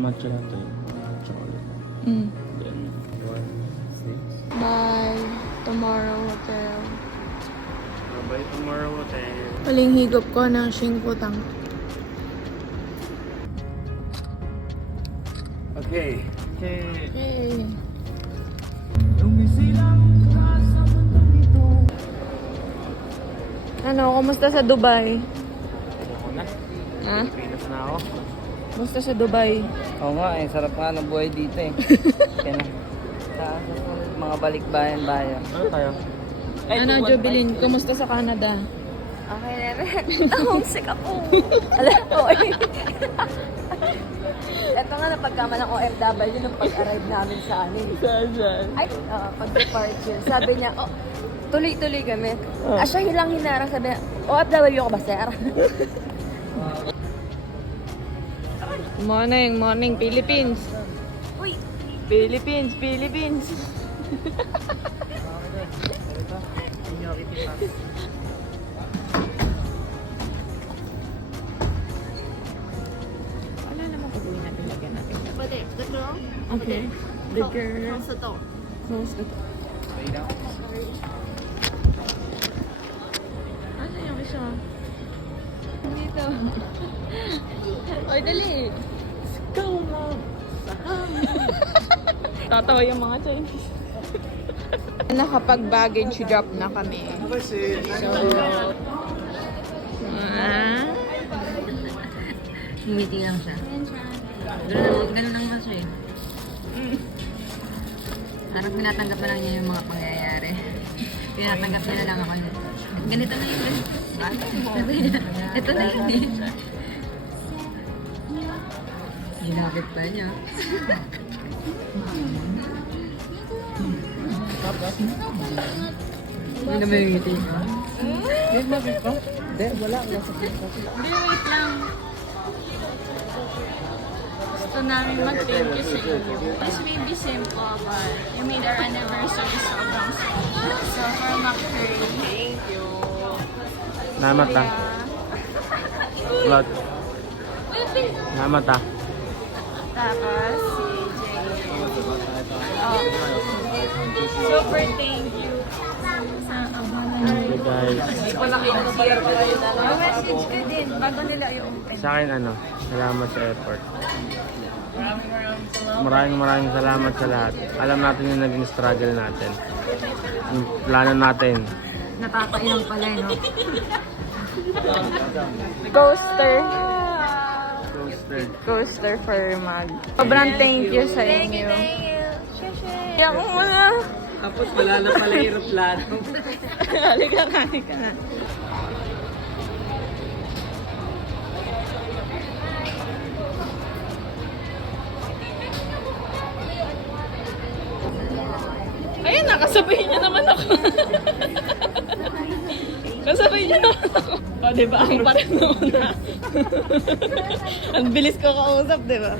matcha latte. Chocolate. Then, 1, 6. Bye. Tomorrow Hotel. Bye tomorrow hotel. Paling higop ko ng Shingputang. Okay. Hey. Ano, kumusta sa Dubai? Ako na. Ha? Pilipinas na ako. Kumusta sa Dubai? Oo nga eh, sarap nga ng buhay dito eh. Kaya na. Sa mga balikbayan-bayan. Ano tayo? Ano, Jubilin, kumusta sa Canada? Okay na rin. Homesick ako. Alam ko eh. Ito nga napagkama ng OFW nung pag-arrive namin sa amin. Ay, pag-departure. Sabi niya, oh, tuloy-tuloy kami. Siya hilang hinarang. Sabi niya, OFW ka ba, sir? Morning, Philippines. Uy, Philippines. Wala naman pag-uwi natin, lagyan natin. pwede. Good girl? Okay. The girl. Close the door. Close the door. Ano yung isa? Dito. Oy, dali. Go, mom. Tatawa yung mga Chinese. Nakapag-baggage drop na kami. So, Ngumiti lang siya. Ganun lang ba siya eh. Parang pinatanggap na lang niya yung mga pangyayari. Pinatanggap niya na lang ako yun. Ganito na yun. Ito na yun eh. Ginagit pa niya. Ano naman yung ngiti? Hindi, wala. Nasa Hindi, wait lang. Gusto namin mag-thank you sa inyo. This may be simple, but you made our anniversary sobrang special. So, for McCurry, thank you. Namat ah. Blood. Namat ah. Tapos, si Jay. Oh. Super thank you. Okay guys. Message ka din, bago nila i-open. Sa akin ano, salamat sa effort. Maraming salamat sa lahat. Alam natin yung naging struggle natin. Yung plano natin. Napapainom pala eh, no? Coaster. Coaster. Coaster for mag. Sobrang thank you sa inyo. Yan ko muna. Tapos wala na pala yung aeroplano. Halika na. Ayun, nakasabay niya naman ako. Kasabay niya naman ako. O, diba? Ako pa rin nauna. Ang bilis ko kausap, diba?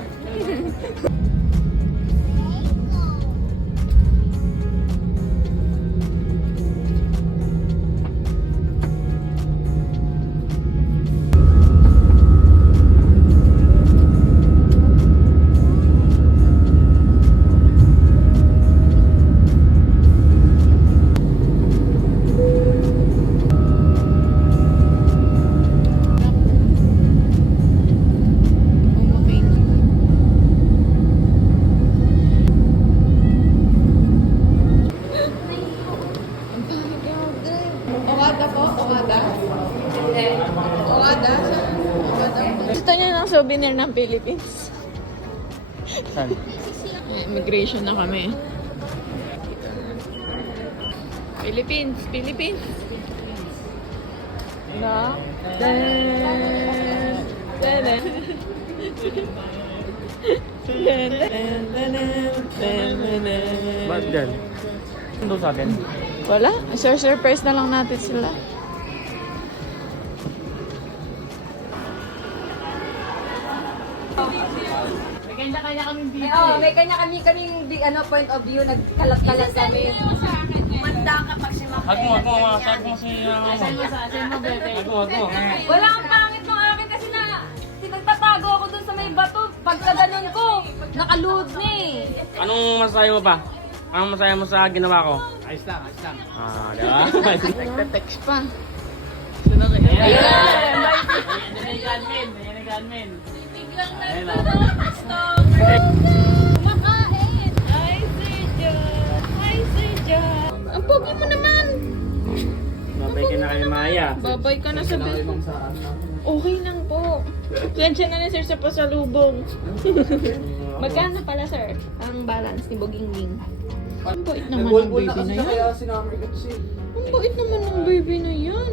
Gusto niya ng souvenir ng Philippines. Saan? Immigration na kami. Philippines. Na? Ba't gan? Ano sa akin? Wala. Surprise na lang natin sila. May kanya-kaming point of view, nagkalat-kalat kami. Manda ka pag si Mac. Sag mo si Wala ang pangit ng akin kasi na nagtatago ako dun sa may bato. Pagka ganun ko, Nakaload na eh. Anong masasabi mo pa? Anong masasabi mo sa ginawa ko? Ayos lang. Ah, di ba? Nagte-text pa. Biglang kumakain. Hi, Sir John. Hi, Sir John. Ang pogi mo naman. Babay ka na kay Maya. Babay ka na sa bed. Okay lang po. Swensya na ni Sir sa pasalubong. Magkano pala, Sir, ang balance ni Boginging? Ang bait naman ng baby na yan. Ang bait naman ng baby na yan.